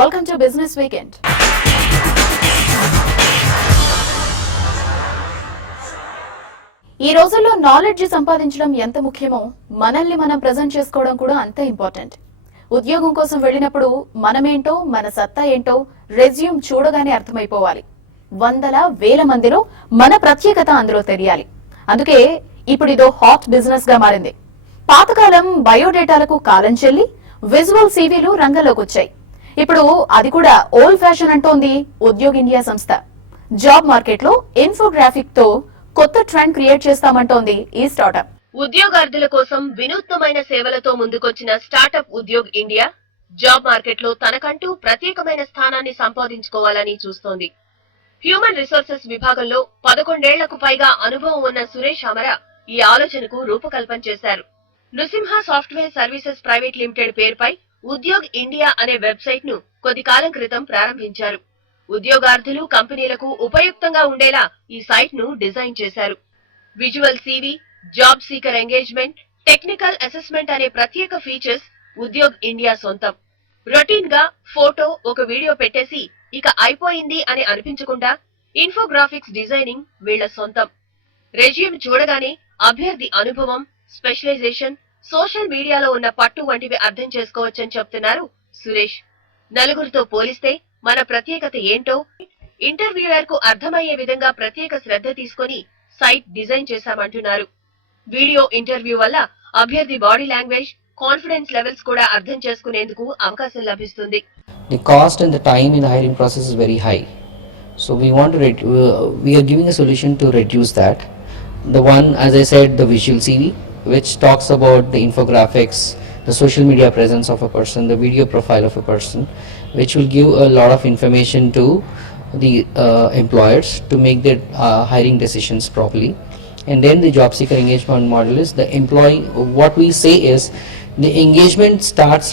Welcome to Business Weekend. ఈ రోజుల్లో knowledge సంపాదించడం ఎంత ముఖ్యమో మనల్ని మనం ప్రెజెంట్ చేసుకోవడం కూడా అంతే ఇంపార్టెంట్. ఉద్యోగం కోసం వెళ్ళినప్పుడు మనమేంటో మన సత్తా ఏంటో రెజ్యూమ్ చూడగానే అర్థమైపోవాలి. వందల వేల మందిలో మన ప్రత్యేకత అందులో తెలియాలి. అందుకే ఇప్పుడు ఇదో హాట్ బిజినెస్ గా మారింది. పాతకాలం బయోడేటాలకు కాలం చెల్లి విజువల్ సీవీలు రంగంలోకి వచ్చాయి. ఇప్పుడు అది కూడా ఓల్డ్ ఫ్యాషన్ అంటోంది ఉద్యోగ్ ఇండియా సంస్థ. జాబ్ మార్కెట్ లో ఇన్ఫోగ్రాఫిక్ తో కొత్త ట్రెండ్ క్రియేట్ చేస్తామంటోంది ఈ స్టార్టప్. ఉద్యోగార్థుల కోసం వినూత్నమైన సేవలతో ముందుకొచ్చిన startup Udyog India job market లో తనకంటూ ప్రత్యేకమైన స్థానాన్ని సంపాదించుకోవాలని చూస్తోంది. హ్యూమన్ రిసోర్సెస్ విభాగంలో 11 ఏళ్లకు పైగా అనుభవం ఉన్న సురేష్ అమర ఈ ఆలోచనకు రూపకల్పన చేశారు. Nrusimha software services private limited పేరుపై ఉద్యోగ్ ఇండియా అనే వెబ్సైట్ ను కొద్ది కాలం క్రితం ప్రారంభించారు. ఉద్యోగార్థులు కంపెనీలకు ఉపయుక్తంగా ఉండేలా ఈ సైట్ ను డిజైన్ చేశారు. Visual CV, job seeker engagement, technical assessment అనే ప్రత్యేక ఫీచర్స్ ఉద్యోగ్ ఇండియా సొంతం. రొటీన్ గా ఫోటో, ఒక వీడియో పెట్టేసి ఇక అయిపోయింది అని అనిపించకుండా ఇన్ఫోగ్రాఫిక్స్ డిజైనింగ్ వీళ్ల సొంతం. రెజ్యూమ్ చూడగానే అభ్యర్థి అనుభవం, స్పెషలైజేషన్, సోషల్ మీడియాలో ఉన్న పట్టు వంటివి అర్థం చేసుకోవచ్చని చెప్తున్నారు సురేష్. నలుగురితో పోలిస్తే మన ప్రత్యేకత ఏంటో ఇంటర్వ్యూయర్ కు అర్థమయ్యే విధంగా ప్రత్యేక శ్రద్ధ తీసుకొని సైట్ డిజైన్ చేశామంటున్నారు. వీడియో ఇంటర్వ్యూ వల్ల అభ్యర్థి బాడీ లాంగ్వేజ్, కాన్ఫిడెన్స్ లెవెల్స్ కూడా అర్థం చేసుకునేందుకు అవకాశం లభిస్తుంది. The cost and the time in the hiring process is very high. So we are giving a solution to reduce that. The one, as I said, the visual CV, which talks about the infographics, the social media presence of a person, the video profile of a person, which will give a lot of information to the employers to make their hiring decisions properly. And then the job seeker engagement model is the employee. What we say is the engagement starts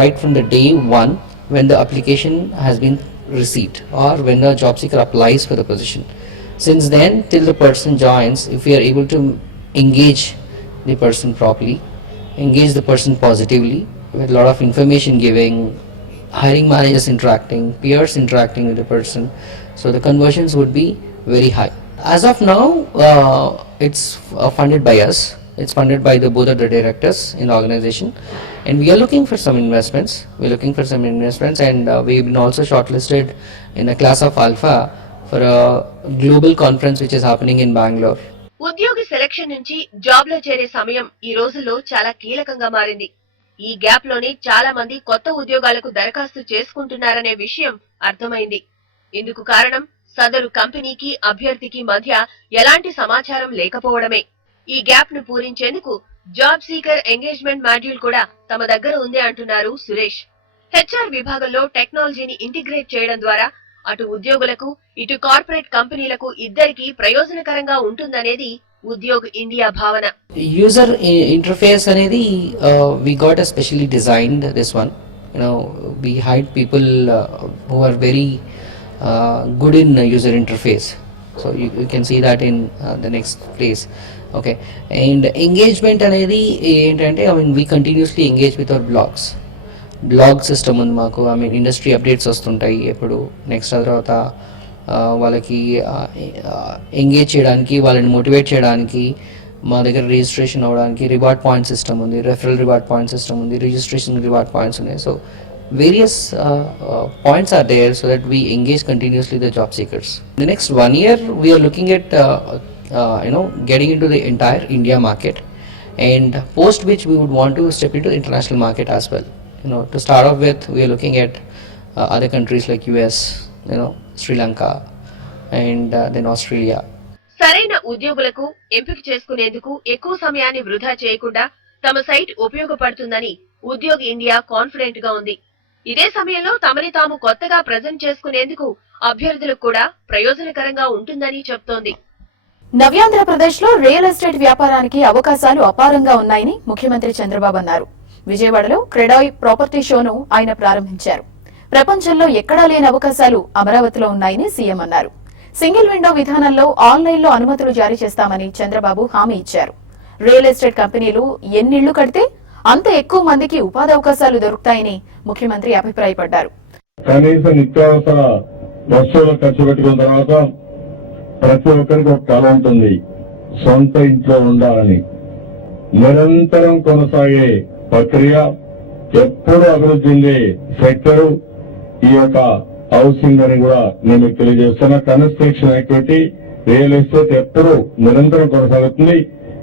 right from the day one when the application has been received or when the job seeker applies for the position. Since then till the person joins, if we are able to engage the person properly, engage the person positively with a lot of information giving, hiring managers interacting, peers interacting with the person, so the conversions would be very high. As of now, it's funded by us. It's funded by both of the directors in the organization, and we are looking for some investments. And we've been also shortlisted in a class of alpha for a global conference which is happening in Bangalore. ఉద్యోగి selection నుంచి job లో చేరే సమయం ఈ రోజుల్లో చాలా కీలకంగా మారింది. ఈ గ్యాప్ లోనే చాలా మంది కొత్త ఉద్యోగాలకు దరఖాస్తు చేసుకుంటున్నారనే విషయం అర్థమైంది. ఇందుకు కారణం సదరు కంపెనీకి అభ్యర్థికి మధ్య ఎలాంటి సమాచారం లేకపోవడమే. ఈ గ్యాప్ ను పూరించేందుకు జాబ్ సీకర్ ఎంగేజ్మెంట్ మాడ్యూల్ కూడా తమ దగ్గర ఉంది అంటున్నారు సురేష్. హెచ్ఆర్ విభాగంలో టెక్నాలజీని ఇంటిగ్రేట్ చేయడం ద్వారా అటు ఉద్యోగులకు, ఇటు కార్పొరేట్ కంపెనీలకు ఇద్దరికి ప్రయోజనకరంగా ఉంటుందనేది ఉద్యోగ్ ఇండియా భావన. User interface అనేది we got a specially designed this one. We hired people who are very good in user interface. So you can see that in the next place. Okay, and engagement అనేది ఏంటంటే we continuously engage with our blog system ఉంది మాకు. Industry updates వస్తుంటాయి ఎప్పుడు. Next తర్వాత వాళ్ళకి engage చేయడానికి, వాళ్ళని మోటివేట్ చేయడానికి మా దగ్గర రిజిస్ట్రేషన్ అవ్వడానికి రివార్డ్ పాయింట్ సిస్టమ్ ఉంది, రెఫరల్ రివార్డ్ పాయింట్ సిస్టమ్ ఉంది, రిజిస్ట్రేషన్ రివార్డ్ పాయింట్స్ ఉన్నాయి. So various points are there so that we engage continuously the job seekers. The next 1 year we're looking at getting into the entire India market, and post which we would want to step into the international market as well. To start off with, we are looking at other countries like US, Sri Lanka, and then Australia. సరైన ఉద్యోగులకు ఎంపిక చేసుకునేందుకు ఎక్కువ సమయాన్ని వృధా చేయకుండా తమ site ఉపయోగపడుతుందని ఉద్యోగ్ ఇండియా కాన్ఫిడెంట్ గా ఉంది. ఇదే సమయంలో తమని తాము కొత్తగా ప్రెజెంట్ చేసుకునేందుకు అభ్యర్థులకు కూడా ప్రయోజనకరంగా ఉంటుందని చెప్తోంది. నవ్యాంధ్రప్రదేశ్ లో రియల్ ఎస్టేట్ వ్యాపారానికి అవకాశాలు అపారంగా ఉన్నాయని ముఖ్యమంత్రి చంద్రబాబు అన్నారు. విజయవాడలో క్రెడాయ్ ప్రాపర్టీ షోను ఆయన ప్రారంభించారు. ప్రపంచంలో ఎక్కడా లేని అవకాశాలు అమరావతిలో ఉన్నాయని సీఎం అన్నారు. సింగిల్ విండో విధానంలో ఆన్లైన్లో అనుమతులు జారీ చేస్తామని చంద్రబాబు హామీ ఇచ్చారు. రియల్ ఎస్టేట్ కంపెనీలు ఎన్నిళ్లు కడితే అంత ఎక్కువ మందికి ఉపాధి అవకాశాలు దొరుకుతాయని ముఖ్యమంత్రి అభిప్రాయపడ్డారు. కనీస నిత్యావసర వస్తువులు ఖర్చు పెట్టుకున్న తర్వాత ప్రతి ఒక్కరికి ఒక కళ ఉంటుంది, సొంత ఇంట్లో ఉండాలని. నిరంతరం కొనసాగే ప్రక్రియ, ఎప్పుడు అభివృద్ధి చెందే సెక్టర్ ఈ యొక్క హౌసింగ్ అని కూడా నేను మీకు తెలియజేస్తున్నా. కన్స్ట్రక్షన్ యాక్టివిటీ, రియల్ ఎస్టేట్ ఎప్పుడు నిరంతరం కొనసాగుతుంది.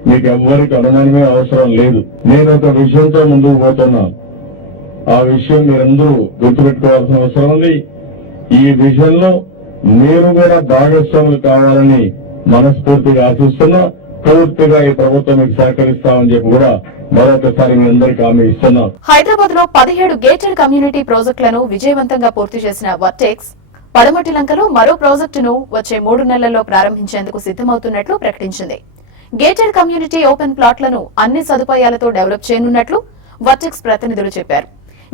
మీకు ఎవ్వరికి అనుమానమే అవసరం లేదు. నేను ఒక విషయంతో ముందుకు పోతున్నా. ఆ విషయం మీరందరూ గుర్తుపెట్టుకోవాల్సిన అవసరం ఉంది. ఈ విషయంలో మీరు కూడా భాగస్వాములు కావాలని మనస్ఫూర్తిగా ఆశిస్తున్నా. పూర్తిగా ఈ ప్రభుత్వం మీకు సహకరిస్తామని చెప్పి కూడా మరొకసారి మీ అందరికీ హామీ ఇస్తున్నాం. హైదరాబాద్ లో 17 గేటెడ్ కమ్యూనిటీ ప్రాజెక్టులను విజయవంతంగా పూర్తి చేసిన వర్టెక్స్ పడమటి లంకలో మరో ప్రాజెక్టును వచ్చే 3 నెలల్లో ప్రారంభించేందుకు సిద్దమవుతున్నట్లు ప్రకటించింది. గేటెడ్ కమ్యూనిటీ ఓపెన్ ప్లాట్లను అన్ని సదుపాయాలతో డెవలప్ చేయనున్నట్లు వర్టెక్స్ ప్రతినిధులు చెప్పారు.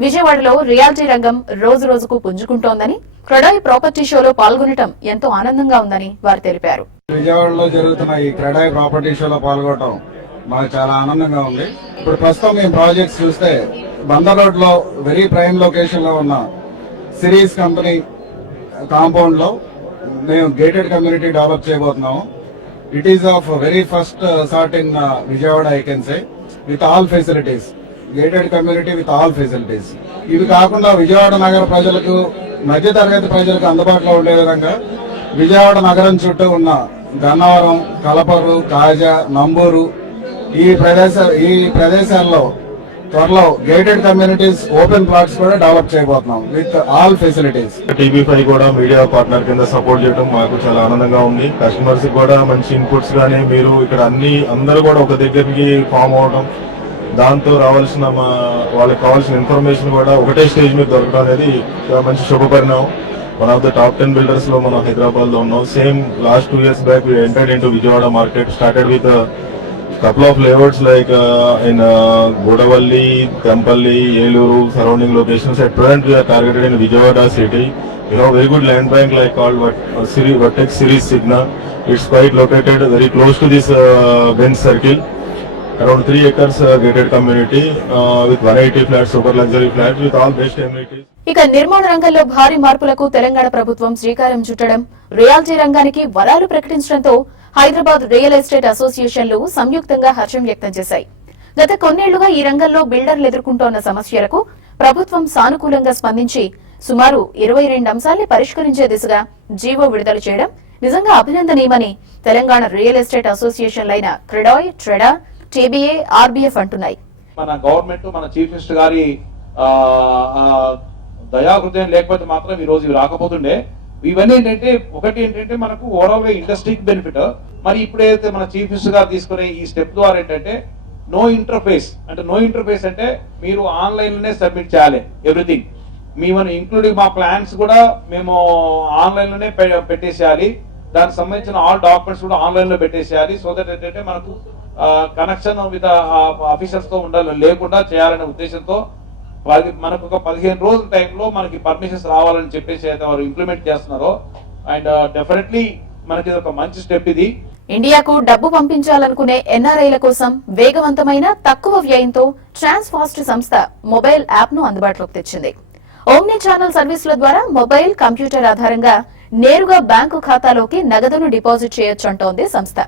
విజయవాడలో రియాలిటీ రంగం రోజు రోజుకు పుంజుకుంటోందని, క్రెడాయి ప్రాపర్టీ షోలో పాల్గొనడం ఎంతో ఆనందంగా ఉందని వారు తెలిపారు. విజయవాడలో జరుగుతున్న ఈ క్రెడాయి ప్రాపర్టీ షోలో పాల్గొనడం మాకు చాలా ఆనందంగా ఉంది. ఇప్పుడు ప్రస్తుతం మేము ప్రాజెక్ట్స్ చూస్తే బందర్ రోడ్ లో వెరీ ప్రైమ్ లొకేషన్ లో ఉన్న సిరీస్ కంపెనీ కాంపౌండ్ లో మేము గేటెడ్ కమ్యూనిటీ డెవలప్ చేయబోతున్నాము. It is of very first sort in Vijayawada, I can say, with all facilities. Gated community with all facilities. ఇవి కాకుండా విజయవాడ నగర ప్రజలకు, మధ్య తరగతి ప్రజలకు అందుబాటులో ఉండే విధంగా విజయవాడ నగరం చుట్టూ ఉన్న గన్నవరం, కలపర్రు, కాజా, నంబూరు ఈ ప్రదేశాల్లో త్వరలో గేటెడ్ కమ్యూనిటీస్ ఓపెన్ ప్లాట్స్ కూడా డెవలప్ చేయబోతున్నాం విత్ ఆల్ ఫెసిలిటీస్. టీవీ5 కూడా మీడియా పార్ట్నర్ కింద సపోర్ట్ చేయడం మాకు చాలా ఆనందంగా ఉంది. కస్టమర్స్ కూడా మంచి ఇన్పుట్స్ గానీ, మీరు ఇక్కడ అందరూ కూడా ఒక దగ్గరికి ఫామ్ అవడం, దాంతో రావాల్సిన వాళ్ళకి కావాల్సిన ఇన్ఫర్మేషన్ కూడా ఒకటే స్టేజ్ మీద దొరకడం అనేది మంచి శుభపరిణామం. One of the top 10 builders లో మనం హైదరాబాద్ లో ఉన్నాం. Same last 2 years back we entered into Vijayawada market, started with a couple of layouts like in Godavalli, Tempalli, Eluru, surrounding locations. At present we are targeted in Vijayawada city. We have very good land bank like called Vertex Series Signa. It's quite located very close to this Benz circle. Around 3 acres gated community with 180 flats, super luxury flats with all best amenities. ఇక నిర్మాణ రంగంలో భారీ మార్పులకు తెలంగాణ ప్రభుత్వం శ్రీకారం చుట్టడం, reality రంగానికి వరాలు ప్రకటించడంతో హైదరాబాద్ రియల్ ఎస్టేట్ అసోసియేషన్లు సంయుక్తంగా హర్షం వ్యక్తం చేశాయి. గత కొన్నేళ్లుగా ఈ రంగంలో బిల్డర్లు ఎదుర్కొంటోన్న సమస్యలకు ప్రభుత్వం సానుకూలంగా స్పందించి సుమారు 22 అంశాల్ని పరిష్కరించే దిశగా జీవో విడుదల చేయడం నిజంగా అభినందనీయమని Telangana real estate అసోసియేషన్లైన CREDAI, ట్రెడా, TBA, RBF అంటున్నాయి. మన గవర్నమెంట్, మన చీఫ్ మినిస్టర్ గారి దయాహృదయం లేకపోతే మాత్రం ఈ రోజు ఇవి రాకపోతుండే. ఇవన్నీ ఏంటంటే మనకు ఓవరాల్ గా ఇండస్ట్రీకి బెనిఫిట్. మరి ఇప్పుడు ఏదైతే మన చీఫ్ మినిస్టర్ గారు తీసుకునే ఈ స్టెప్ ద్వారా ఏంటంటే నో ఇంటర్ఫేస్ అంటే మీరు ఆన్లైన్ లోనే సబ్మిట్ చేయాలి ఎవ్రీథింగ్. మేము ఇంక్లూడింగ్ మా ప్లాన్స్ కూడా మేము ఆన్లైన్ లోనే పెట్టేసేయాలి. దానికి సంబంధించిన ఆల్ డాక్యుమెంట్స్ కూడా ఆన్లైన్ లో పెట్టేసేయాలి. సో దట్ ఏంటంటే మనకు కనెక్షన్ విత్ ఆఫీసర్స్ తో లేకుండా చేయాలనే ఉద్దేశంతో మనకు ఒక 15 రోజుల టైంలో మనకి పర్మిషన్స్ రావాలని చెప్పేసి అయితే వారు ఇంప్లిమెంట్ చేస్తున్నారో, అండ్ డెఫినెట్లీ మనకి ఒక మంచి స్టెప్ ఇది. ఇండియాకు డబ్బు పంపించాలనుకునే ఎన్ఆర్ఐల కోసం వేగవంతమైన, తక్కువ వ్యయంతో ట్రాన్స్ఫాస్ట్ సంస్థ మొబైల్ యాప్ ను అందుబాటులోకి తెచ్చింది. ఓమ్ని ఛానల్ సర్వీసుల ద్వారా మొబైల్, కంప్యూటర్ ఆధారంగా నేరుగా బ్యాంకు ఖాతాలోకి నగదును డిపాజిట్ చేయొచ్చంటోంది సంస్థ.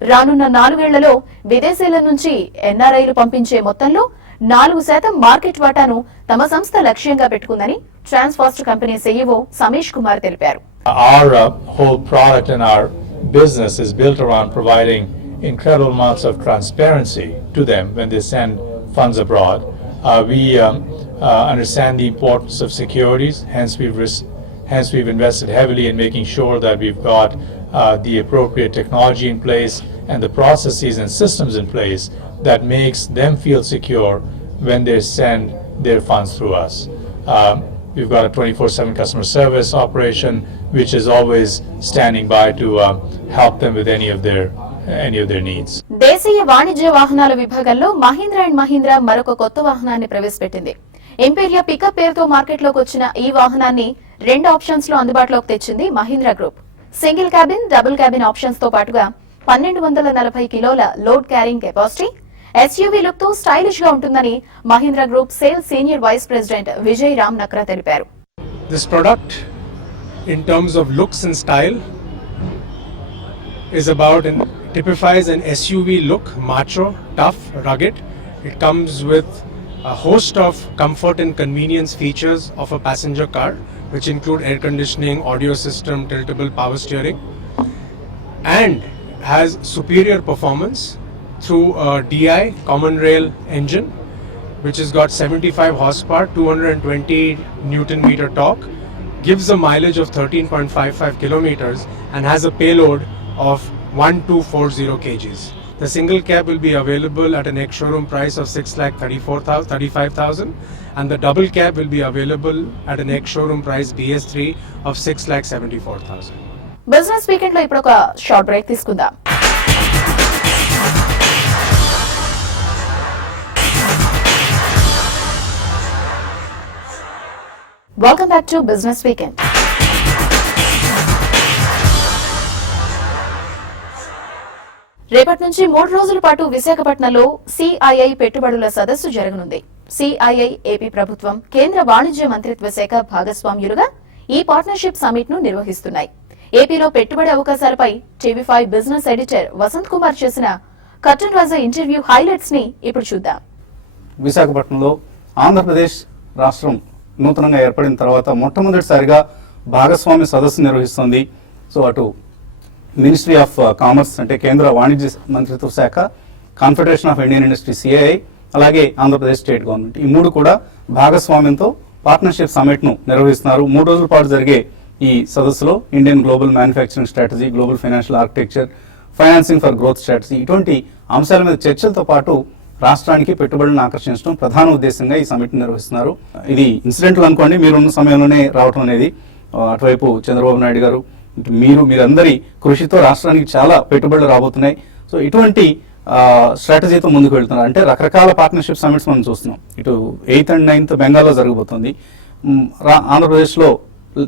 రానున్న 4 ఏళ్లలో విదేశీల నుంచి ఎన్ఆర్ఐలు పంపించే మొత్తంలో 4% మార్కెట్ వాటాను తమ సంస్థ లక్ష్యంగా పెట్టుకుందని ట్రాన్స్ఫాస్ట్ కంపెనీ సీఈఓ సమీష్ కుమార్ తెలిపారు. Our whole product and our business is built around providing incredible amounts of transparency to them when they send funds abroad. We understand the importance of securities, hence we've invested heavily in making sure that we've got the appropriate technology in place and the processes and systems in place that makes them feel secure when they send their funds through us. We've got a 24/7 customer service operation which is always standing by to help them with any of their needs. దేశీయ వాణిజ్య వాహనాల విభాగంలో Mahindra and Mahindra మరొక కొత్త వాహనాన్ని ప్రవేశపెట్టింది. Imperia pickup పేరుతో మార్కెట్లోకి వచ్చిన ఈ వాహనాన్ని 2 ఆప్షన్స్ లో అందుబాటులోకి తెచ్చింది Mahindra group. Single cabin, double cabin options తో పాటుగా 1240 కిలోల load carrying capacity, SUV look తో స్టైలిష్ గా ఉంటుందని Mahindra group sales senior vice president Vijay Ram Nakra తెలిపారు. This product, in terms of looks and style, is typifies an SUV look, macho, tough, rugged. It comes with a host of comfort and convenience features of a passenger car, which include air conditioning, audio system, tiltable power steering, and has superior performance through a DI common rail engine, which has got 75 horsepower, 220 Newton meter torque, gives a mileage of 13.55 kilometers, and has a payload of 1240 kgs. The single cab will be available at an ex-showroom price of 6,35,000, and the double cab will be available at an ex-showroom price BS3 of 6,74,000. Business weekend లో ఇప్పుడు ఒక short break తీసుకుందాం. Welcome back to business weekend. రేపటి నుంచి 3 రోజుల పాటు విశాఖపట్నంలో CII పెట్టుబడుల సదస్సు జరగనుంది. సిఐఐ, ఏపీ ప్రభుత్వం, కేంద్ర వాణిజ్య మంత్రిత్వ శాఖ భాగస్వామ్యులుగా ఈ పార్ట్నర్షిప్ సమిట్ ను నిర్వహిస్తున్నాయి. ఏపీలో పెట్టుబడి అవకాశాలపై TV five business editor Vasanth Kumar చేసిన కర్టన్ రాజా ఇంటర్వ్యూ హైలైట్స్ ని ఇప్పుడు చూద్దాం. విశాఖపట్నంలో ఆంధ్రప్రదేశ్ రాష్ట్రం నూతనంగా ఏర్పడిన తర్వాత మొట్టమొదటిసారిగా భాగస్వామ్య సదస్సు నిర్వహిస్తోంది. సో అటు మినిస్ట్రీ ఆఫ్ కామర్స్ అంటే కేంద్ర వాణిజ్య మంత్రిత్వ శాఖ, confederation of Indian industry CII, అలాగే ఆంధ్రప్రదేశ్ స్టేట్ గవర్నమెంట్, ఈ మూడు కూడా భాగస్వామ్యంతో పార్ట్నర్షిప్ సమిట్ ను నిర్వహిస్తున్నారు. 3 రోజుల పాటు జరిగే ఈ సదస్సులో Indian global manufacturing strategy, global financial architecture, financing for growth strategy, ఇటువంటి అంశాల మీద చర్చలతో పాటు రాష్ట్రానికి పెట్టుబడులను ఆకర్షించడం ప్రధాన ఉద్దేశంగా ఈ సమిట్ నిర్వహిస్తున్నారు. ఇది ఇన్సిడెంటల్ అనుకోండి, మీరున్న సమయంలోనే రావడం అనేది. అటువైపు చంద్రబాబు నాయుడు గారు, మీరందరి కృషితో రాష్ట్రానికి చాలా పెట్టుబడులు రాబోతున్నాయి. సో ఇటువంటి స్ట్రాటజీతో ముందుకు వెళ్తున్నారు. అంటే రకరకాల పార్ట్నర్షిప్ సమిట్స్ మనం చూస్తున్నాం. ఇటు 8th and 9th బెంగాల్లో జరగబోతోంది, ఆంధ్రప్రదేశ్లో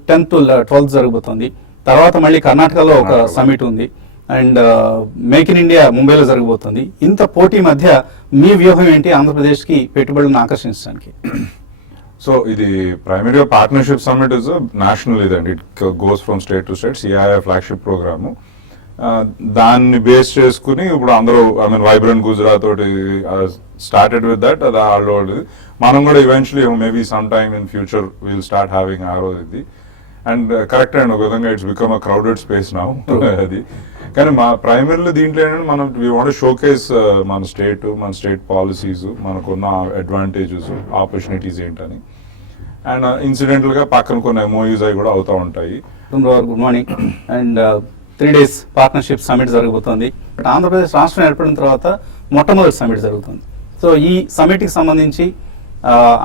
10th to 12th జరగబోతోంది, తర్వాత మళ్ళీ కర్ణాటకలో ఒక సమిట్ ఉంది, అండ్ మేక్ ఇన్ ఇండియా ముంబైలో జరగబోతోంది. ఇంత పోటీ మధ్య మీ వ్యూహం ఏంటి ఆంధ్రప్రదేశ్కి పెట్టుబడులను ఆకర్షించడానికి? సో ఇది ప్రైమరీగా పార్ట్నర్షిప్ సమ్మిట్ ఇస్ నేషనల్ ఇదండి. It goes from state to state. CII flagship programme, దాన్ని బేస్ చేసుకుని ఇప్పుడు అందరూ వైబ్రెంట్ గుజరాత్ తోటి స్టార్టెడ్ విత్ దట్. అది ఆల్రెడీ మనం కూడా eventually maybe some time in future will start having ఆరో ఇది. అండ్ కరెక్ట్ అండి, ఒక విధంగా it's become a crowded space now అది. కానీ మా ప్రైమరీలో దీంట్లో ఏంటంటే మనం వీ వాంట్ షోకేస్ మన స్టేట్ పాలసీస్, మనకున్న అడ్వాంటేజెస్, ఆపర్చునిటీస్ ఏంటని. అండ్ ఇన్సిడెంటల్ గా పక్కన కొన్ని MOUs అవి కూడా అవుతూ ఉంటాయి. Good morning. And 3 days partnership summit జరగబోతోంది. బట్ ఆంధ్రప్రదేశ్ రాష్ట్రం ఏర్పడిన తర్వాత మొట్టమొదటి సమిట్ జరుగుతుంది. సో ఈ సమిట్కి సంబంధించి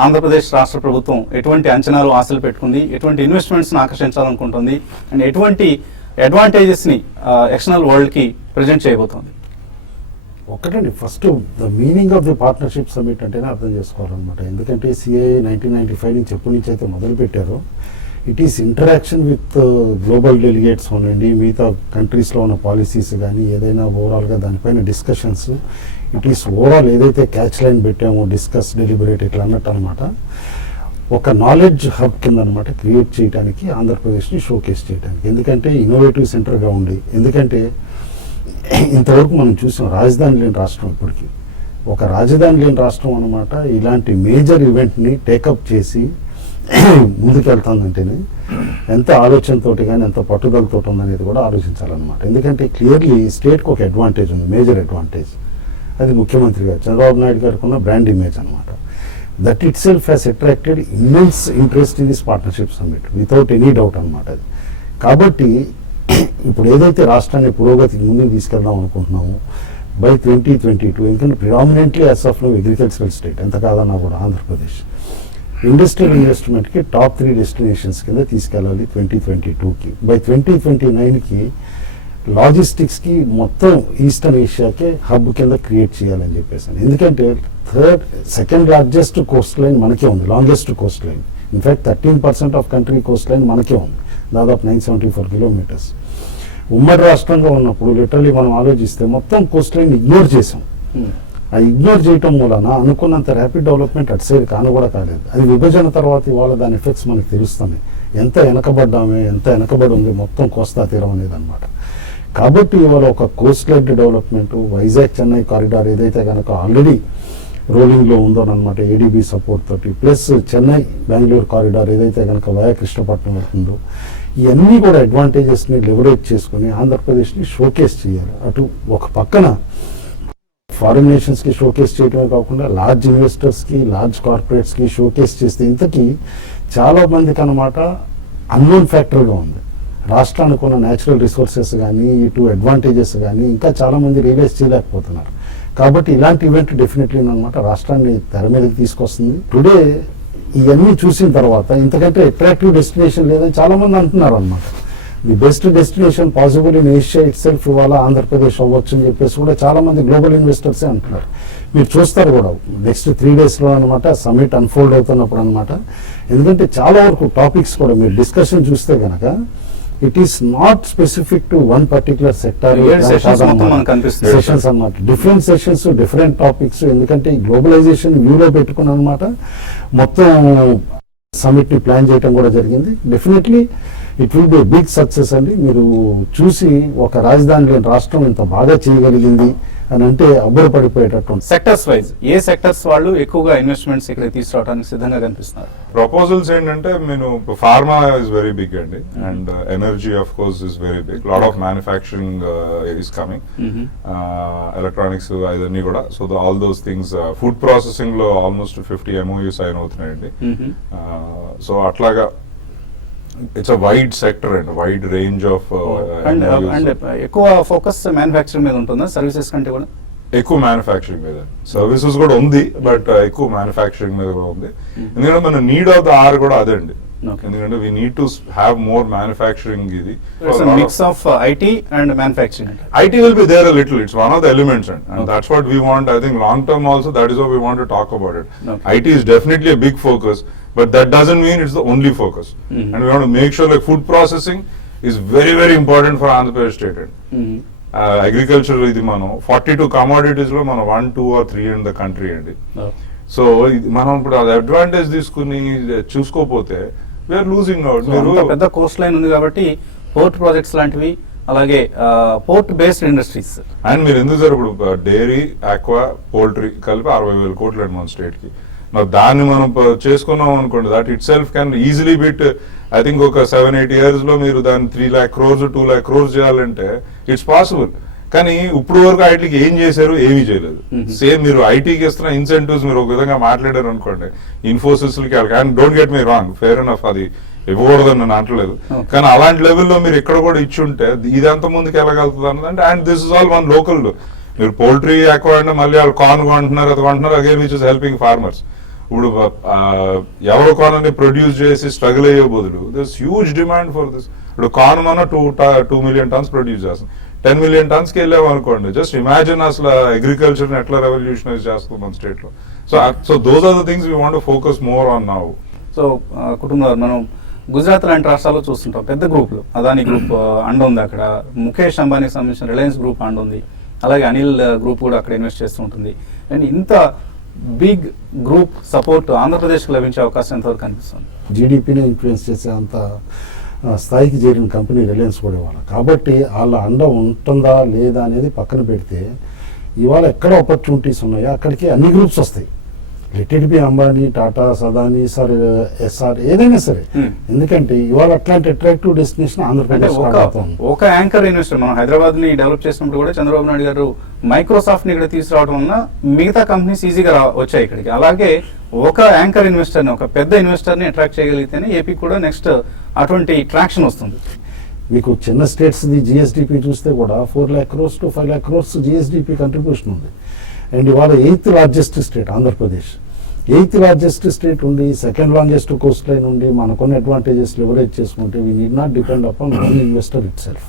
ఆంధ్రప్రదేశ్ రాష్ట్ర ప్రభుత్వం ఎటువంటి అంచనాలు, ఆశలు పెట్టుకుంది, ఎటువంటి ఇన్వెస్ట్మెంట్స్ని ఆకర్షించాలనుకుంటుంది, అండ్ ఎటువంటి అడ్వాంటేజెస్ని ఎక్స్టర్నల్ వరల్డ్కి ప్రజెంట్ చేయబోతోంది? ఒకటండి, first the meaning of the partnership summit అంటేనే అర్థం చేసుకోవాలన్నమాట. ఎందుకంటే సిఐ 1995 నుంచి ఎప్పటి నుంచి అయితే మొదలుపెట్టారో, it is interaction with global delegates ఉండండి, మిగతా కంట్రీస్లో ఉన్న పాలసీస్ కానీ ఏదైనా ఓవరాల్గా దానిపైన డిస్కషన్స్. ఇట్ ఈస్ ఓవరాల్ ఏదైతే క్యాచ్ లైన్ పెట్టామో, డిస్కస్, డెలిబరేట్ ఇట్లా అన్నట్టు అనమాట. ఒక నాలెడ్జ్ హబ్ కింద అనమాట క్రియేట్ చేయడానికి, ఆంధ్రప్రదేశ్ని షోకేస్ చేయడానికి. ఎందుకంటే ఇన్నోవేటివ్ సెంటర్గా ఉండి, ఎందుకంటే ఇంతవరకు మనం చూసాం రాజధాని లేని రాష్ట్రం, ఇప్పటికీ ఒక రాజధాని లేని రాష్ట్రం అనమాట. ఇలాంటి మేజర్ ఈవెంట్ని టేకప్ చేసి ముందుకెళ్తుందంటేనే ఎంత ఆలోచనతోటి కానీ ఎంత పట్టుదలతో ఉందనేది కూడా ఆలోచించాలన్నమాట. ఎందుకంటే క్లియర్లీ స్టేట్కి ఒక అడ్వాంటేజ్ ఉంది, మేజర్ అడ్వాంటేజ్. అది ముఖ్యమంత్రి గారు చంద్రబాబు నాయుడు గారికి ఉన్న బ్రాండ్ ఇమేజ్ అనమాట. That it self has attracted immense interest in this partnership summit without any doubt అనమాట అది. కాబట్టి ఇప్పుడు ఏదైతే రాష్ట్రాన్ని పురోగతికి ముందుకు తీసుకెళ్దాం అనుకుంటున్నామో బై 2022, ఎందుకంటే predominantly as of no agricultural state, ఎంత కాదన్నా కూడా ఆంధ్రప్రదేశ్ ఇండస్ట్రియల్ ఇన్వెస్ట్మెంట్కి టాప్ 3 డెస్టినేషన్స్ కింద తీసుకెళ్ళాలి 2022కి. బై 2029కి లాజిస్టిక్స్కి మొత్తం ఈస్టర్న్ ఏషియాకే హబ్ కింద క్రియేట్ చేయాలని చెప్పేసి. ఎందుకంటే సెకండ్ లార్జెస్ట్ కోస్ట్ లైన్ మనకే ఉంది, longest Coast line. In fact 13% of country Coast line మనకే ఉంది, దాదాపు 974 kilometers. ఉమ్మడి రాష్ట్రంగా ఉన్నప్పుడు లిటరలీ మనం ఆలోచిస్తే మొత్తం కోస్ట్ లైన్ ఇగ్నోర్ చేసాం. ఆ ఇగ్నోర్ చేయటం మూలన అనుకున్నంత ర్యాపిడ్ డెవలప్మెంట్ అటు సైడ్ కాను కూడా కాలేదు. అది విభజన తర్వాత ఇవాళ దాని ఎఫెక్ట్స్ మనకు తెలుస్తున్నాయి. ఎంత వెనకబడ్డామే, ఎంత వెనకబడి ఉంది మొత్తం కోస్తా తీరం అనేది అనమాట. కాబట్టి ఇవాళ ఒక Coast line development, Vizag Chennai corridor ఏదైతే కనుక ఆల్రెడీ రోలింగ్లో ఉందోనమాట ఏడీబీ సపోర్ట్ తోటి, ప్లస్ చెన్నై బెంగళూరు కారిడార్ ఏదైతే కనుక వయా కృష్ణపట్నం వెళ్తుందో, ఇవన్నీ కూడా అడ్వాంటేజెస్ని లెవరేజ్ చేసుకుని ఆంధ్రప్రదేశ్ని షోకేస్ చేయాలి. అటు ఒక పక్కన ఫారిన్ నేషన్స్కి షోకేస్ చేయడమే కాకుండా లార్జ్ ఇన్వెస్టర్స్కి, లార్జ్ కార్పొరేట్స్కి షోకేస్ చేస్తే ఇంతకీ చాలా మందికి అనమాట అన్నోన్ ఫ్యాక్టర్గా ఉంది. రాష్ట్రానికి ఉన్న న్యాచురల్ రిసోర్సెస్ కానీ, ఇటు అడ్వాంటేజెస్ కానీ ఇంకా చాలామంది రియలైజ్ చేయలేకపోతున్నారు. కాబట్టి ఇలాంటి ఈవెంట్ డెఫినెట్లీ అనమాట రాష్ట్రాన్ని తెర మీదకి తీసుకొస్తుంది. టుడే ఇవన్నీ చూసిన తర్వాత ఇంతకంటే అట్రాక్టివ్ డెస్టినేషన్ లేదని చాలామంది అంటున్నారు అనమాట. The best destination possible in Asia it self ఇవాళ ఆంధ్రప్రదేశ్ అవ్వచ్చు అని చెప్పేసి కూడా చాలామంది గ్లోబల్ ఇన్వెస్టర్సే అంటున్నారు. మీరు చూస్తారు కూడా నెక్స్ట్ 3 డేస్లో అనమాట సమ్మిట్ అన్ఫోల్డ్ అవుతున్నప్పుడు అనమాట. ఎందుకంటే చాలా వరకు టాపిక్స్ కూడా మీరు డిస్కషన్ చూస్తే కనుక it is not specific to one particular sector sessions అనమాట. Different sessions, different topics. ఎందుకంటే ఈ గ్లోబలైజేషన్ వ్యూలో పెట్టుకుని అనమాట మొత్తం సమ్మిట్ని ప్లాన్ చేయడం కూడా జరిగింది. Definitely it will be big success అండి. మీరు చూసి ఒక రాజధాని లేని రాష్ట్రం ఇంత బాగా చేయగలిగింది అని అంటే అబ్బురపడిపోయేటట్టు. సెక్టర్స్ వైజ్ ఏ సెక్టర్స్ వాళ్ళు ఎక్కువగా ఇన్వెస్ట్మెంట్స్ ఇక్కడ తీసుకురావడానికి సిద్ధంగా కనిపిస్తున్నారు? ప్రపోజల్స్ ఏంటంటే నేను ఫార్మా ఇస్ వెరీ బిగ్ అండి, and energy of course is very big. Lot of manufacturing is coming, electronics ఇవన్నీ కూడా. So all those things, food processing లో ఆల్మోస్ట్ 50 MOUs సైన్ అవుతున్నాయండి. సో అట్లాగా it's a wide sector and wide range of. And ఎక్కువ focus manufacturing మీద ఉంటుందా services కంటే కూడా? ఎక్కువ మ్యానుఫ్యాక్చరింగ్ మీద, సర్వీసెస్ కూడా ఉంది బట్ ఎక్కువ మ్యానుఫ్యాక్చరింగ్ మీద కూడా ఉంది. ఎందుకంటే మన నీడ్ ఆఫ్ ద ఆర్ కూడా అదే అండి. ఎందుకంటే we need to have more manufacturing. ఇది mix of IT and manufacturing. IT will be there a little. It's one of the elements, and that's what we want. I think long term also that is what we want to talk about it. IT is definitely a big focus, but that doesn't mean it's the only focus. And we want to make sure like food processing is very very important for Andhra Pradesh state. Agriculture ఇది మనం 42 commodities లో మనం 1, 2 or 3 in the country అండి. So మనం ఇప్పుడు అది advantage తీసుకుని చూసుకోపోతే we are losing out. పెద్ద కోస్ట్ లైన్ ఉంది కాబట్టి పోర్ట్ ప్రాజెక్ట్స్ లాంటివి, అలాగే పోర్ట్ బేస్డ్ ఇండస్ట్రీస్. అండ్ మీరు ఎందుకు సార్ ఇప్పుడు డైరీ, ఆక్వా, పోల్ట్రీ కలిపి 60,000 కోట్లు అండి మన స్టేట్ కి. దాన్ని మనం చేసుకున్నాం అనుకోండి, that it self can easily bit. I think ఒక 7-8 years లో మీరు దాన్ని 3 lakh crores 2 lakh crores చేయాలంటే ఇట్స్ పాసిబుల్. కానీ ఇప్పుడు వరకు ఐటీకి ఏం చేశారు? ఏమీ చేయలేదు. సేమ్ మీరు ఐటీకి ఇస్తున్న ఇన్సెంటివ్స్ మీరు ఒక విధంగా మాట్లాడారు అనుకోండి, ఇన్ఫోసిస్ కి and don't get me wrong, fair enough, అది ఇవ్వకూడదని నేను అంటలేదు. కానీ అలాంటి లెవెల్లో మీరు ఇక్కడ కూడా ఇచ్చుంటే ఇదంతా ముందుకు వెళ్ళగలుగుతుంది అన్నదంటే. And this is all one local. మీరు పోల్ట్రీ ఎక్కువ అంటే మళ్ళీ వాళ్ళు కార్న్ కొంటున్నారు, అది కొంటున్నారు, again which is helping farmers. ఇప్పుడు ఎవరు కార్న్ ప్రొడ్యూస్ చేసి స్ట్రగుల్ అయ్యే బదులు this huge demand for this. ఇప్పుడు కార్న్ మన 2 million tons ప్రొడ్యూస్ చేస్తుంది. 10 million tons కి వెళ్ళాము అనుకోండి, జస్ట్ ఇమాజిన్ అసలు అగ్రికల్చర్ ఎట్లా రెవల్యూషనైజ్ చేస్తుంది మన స్టేట్ లో. So those are the things we want to focus more on now. So కుటుంబాలు మనం గుజరాత్ లాంటి రాష్ట్రాల్లో చూస్తుంటాం, పెద్ద గ్రూపులు, అదానీ గ్రూప్ అండ ఉంది అక్కడ, ముఖేష్ అంబానీకి సంబంధించిన రిలయన్స్ గ్రూప్ అండ ఉంది, అలాగే అనిల్ గ్రూప్ కూడా అక్కడ ఇన్వెస్ట్ చేస్తూ ఉంటుంది. అండ్ ఇంత బిగ్ గ్రూప్ సపోర్ట్ ఆంధ్రప్రదేశ్కి లభించే అవకాశం ఎంతవరకు కనిపిస్తుంది? జీడిపిని ఇన్ఫ్లుయెన్స్ చేసే అంత స్థాయికి చేరిన కంపెనీ రిలయన్స్ కూడా ఇవాళ. కాబట్టి వాళ్ళ అండ ఉంటుందా లేదా అనేది పక్కన పెడితే ఇవాళ ఎక్కడ ఆపర్చునిటీస్ ఉన్నాయో అక్కడికి అన్ని గ్రూప్స్ వస్తాయి. Let it be Ambani, Tata, Adani, Essar ఏదైనా సరే. ఎందుకంటే ఇవాళ అట్లాంటి అట్రాక్టివ్ డెస్టినేషన్ ఆంధ్రప్రదేశ్. ఒక యాంకర్ ఇన్వెస్టర్ మనం హైదరాబాద్ ని డెవలప్ చేసినప్పుడు కూడా చంద్రబాబు నాయుడు గారు మైక్రోసాఫ్ట్ ని ఇక్కడ తీసుకురావడం వల్ల మిగతా కంపెనీస్ ఈజీగా వచ్చాయి ఇక్కడికి. అలాగే ఒక యాంకర్ ఇన్వెస్టర్ ని, ఒక పెద్ద ఇన్వెస్టర్ ని అట్రాక్ట్ చేయగలిగితేనే ఏపీ కూడా నెక్స్ట్ అటువంటి ట్రాక్షన్ వస్తుంది. మీకు చిన్న స్టేట్స్ ది జిఎస్డిపి చూస్తే కూడా 4 lakh crores to 5 lakh crores GSDP contribution ఉంది. అండ్ ఇవాళ 8th largest state Andhra Pradesh. 8th largest state ఉండి, 2nd longest కోస్ట్ లైన్ ఉండి, మనకున్న అడ్వాంటేజెస్ లెవరేజ్ చేసుకుంటే we need not depend upon one investor it self.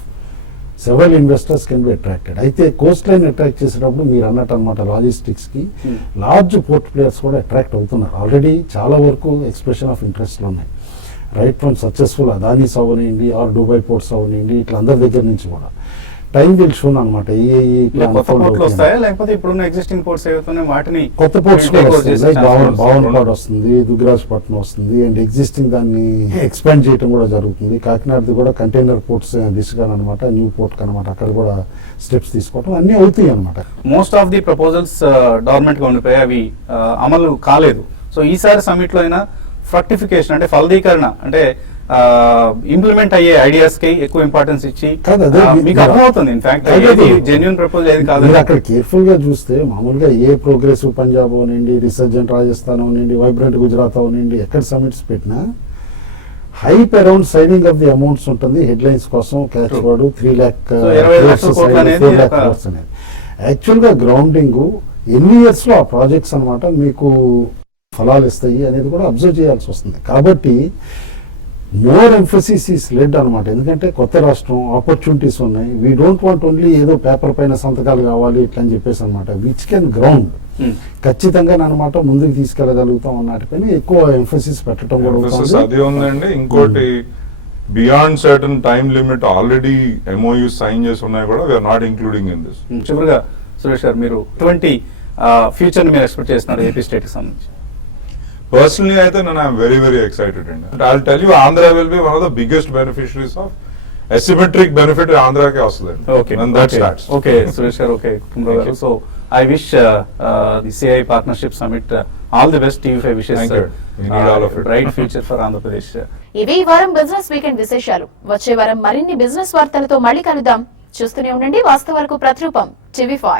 Several investors can be attracted. అయితే Coast line attract చేసేటప్పుడు మీరు అన్నట్టు అనమాట లాజిస్టిక్స్కి లార్జ్ పోర్ట్ ప్లేయర్స్ కూడా అట్రాక్ట్ అవుతున్నారు. ఆల్రెడీ చాలా వరకు ఎక్స్ప్రెషన్ ఆఫ్ ఇంట్రెస్ట్లు ఉన్నాయి. రైట్ ఫ్రమ్ సక్సెస్ఫుల్ అదానీస్ అవనివ్వండి, ఆర్ దుబాయ్ పోర్ట్స్ అవనివ్వండి, ఇట్లా అందరి దగ్గర నుంచి కూడా. టైం విల్ షోన్ అనమాట కొత్త పోర్ట్లు వస్తాయా లేకపోతే ఇప్పుడున్న ఎగ్జిస్టింగ్ పోర్ట్స్ ఏవైతున్నాయి వాటిని కొత్త పోర్ట్స్ take over చేసే chance ఉందా? భావనపాడు వస్తుంది, దుగ్గరాజపట్నం వస్తుంది, అండ్ ఎగ్జిస్టింగ్ దాన్ని ఎక్స్పాండ్ చేయడం కూడా జరుగుతుంది. కాకినాడది కూడా కంటైనర్ పోర్ట్స్ దిశగా అనమాట, న్యూ పోర్ట్ అనమాట, అక్కడ కూడా స్టెప్స్ తీసుకోవడం అన్నీ అవుతాయి అనమాట. Most of the proposals government గా ఉండిపోయి అవి అమలు కాలేదు. సో ఈసారి సమ్మిట్ లో అయినా ఫ్రక్టిఫికేషన్ అంటే ఫలదీకరణ అంటే ఇంప్లిమెంట్ అయ్యే ఐడియాస్ కి ఎక్కువ ఇంపార్టెన్స్ ఇచ్చి కాదు, అదే మీకు అర్థమవుతుంది ఇన్ఫాక్ట్ ఏది జెన్యున్ ప్రపోజల్ ఏది కాదు. మీరు అక్కడ కేర్ఫుల్ గా చూస్తే మామూలుగా ఏ ప్రోగ్రెసివ్ పంజాబ్ అవనండి, రిసర్జెంట్ రాజస్థాన్ అవనండి, వైబ్రెంట్ గుజరాత్ అవనండి, ఎక్కడ సమిట్స్ పెట్టినా hype around signing of the amounts ఉంటుంది. హెడ్ లైన్స్ కోసం క్యాచ్ వాడు 3 lakh 20 లక్షల కోట్లు అనేది 4 lakh crores అనేది యాక్చువల్ గా గ్రౌండింగ్ ఎన్ని ఇయర్స్ లో ఆ ప్రాజెక్ట్స్ అన్నమాట మీకు ఫలాలు ఇస్తాయి అనేది కూడా అబ్జర్వ్ చేయాల్సి వస్తుంది. కాబట్టి మోర్ ఎంఫసిస్ ఈస్ లెడ్ అనమాట. ఎందుకంటే కొత్త రాష్ట్రం, ఆపర్చునిటీస్ ఉన్నాయి. వీ డోంట్ వాంట్ ఓన్లీ ఏదో పేపర్ పైన సంతకాలు కావాలి ఇట్లా అని చెప్పేసి అనమాట. విచ్ కెన్ గ్రౌండ్ ఖచ్చితంగా అనమాట ముందుకు తీసుకెళ్ళగలుగుతాం అన్నటిపైన ఎక్కువ ఎంఫసిస్ పెట్టడం కూడా Emphasis అదే ఉందండి. ఇంకోటి beyond certain time limit already MOU sign చేసి ఉన్నాయి కూడా we're not including in this. చివరిగా సురేష్ గారు మీరు 20 ఫ్యూచర్ మీరు ఎక్స్పెక్ట్ చేస్తున్నారు ఏపీ స్టేట్ కి సంబంధించి? Personally, I think, and I'm very, very excited. And I'll tell you, Andhra will be one of the biggest beneficiaries of asymmetric benefit Andhra ke vastadi. Okay. And that's that. Okay, Suresh garu, okay. So I wish the CI Partnership Summit all the best. TV5 wishes. Thank you. We need all of it. Bright future for Andhra Pradesh. ఇవి ఈ వారం business weekend విశేషాలు. వచ్చే వారం మరిన్ని business వార్తలతో మళ్ళీ కలుద్దాం. చూస్తూనే ఉండండి వాస్తవాలకు ప్రతిరూపం TV5.